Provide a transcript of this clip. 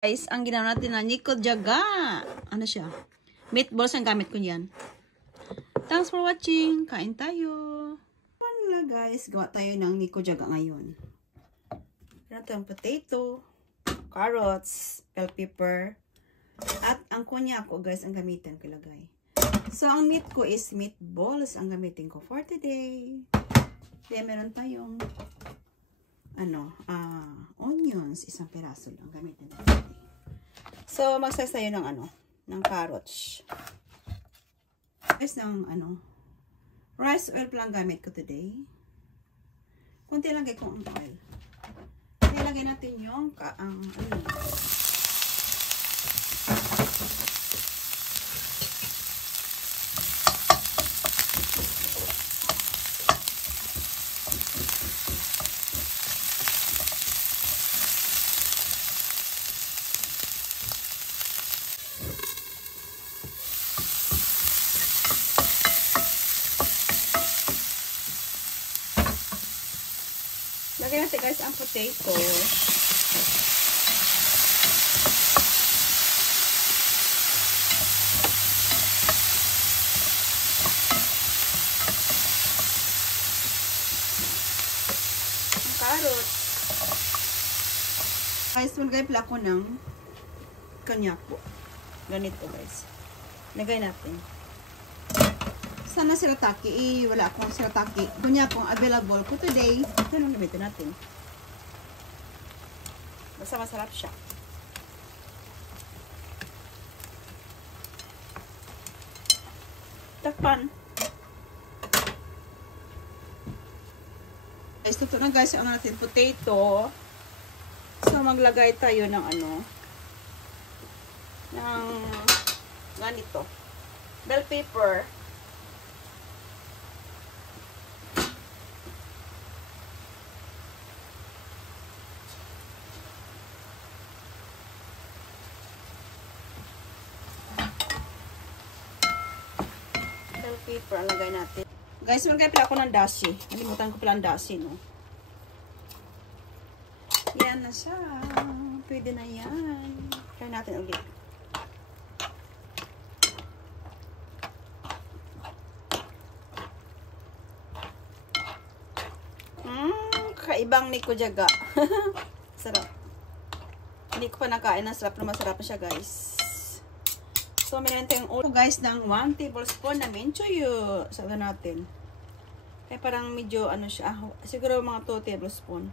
Guys, ang ginawa natin na nikujaga. Ano siya? Meatballs ang gamit ko niyan. Thanks for watching. Kain tayo. Wala guys, gawa tayo ng nikujaga ngayon. Ito ang potato, carrots, bell pepper, at ang kunya ko guys ang gamitin ko ilagay. So, ang meat ko is meatballs ang gamitin ko for today. Kaya meron tayong onions, isang piraso lang gamitin natin. So, magsasayo ng ng carrots. Guys, ng rice oil lang gamit ko today. Kunti lang kung oil. Ilagay natin yung lagyan natin guys ang potato. Ang carrot. Guys, magay pala ako ng kanyak po. Ganito guys. Lagay natin. Sana shirataki. Wala akong shirataki. Kunya pong available ko today. Ito nung gamitin natin. Basta masarap siya. Takpan. Guys, ito na guys yung natin potato. So, maglagay tayo ng ng ganito. Bell pepper. Paper ang lagay natin. Guys, magkaya pala ako ng dashi. Nalimutan ko pala ang dashi, no? Yan na siya. Pwede na yan. Try natin ulit. Kakaibang nikujaga. Sarap. Hindi ko pa nakain ng sarap na masarap na siya, guys. So, meron tayong ulo guys ng 1 tablespoon na menchoyo. Sala natin. Kaya parang medyo siya. Siguro mga 2 tablespoon.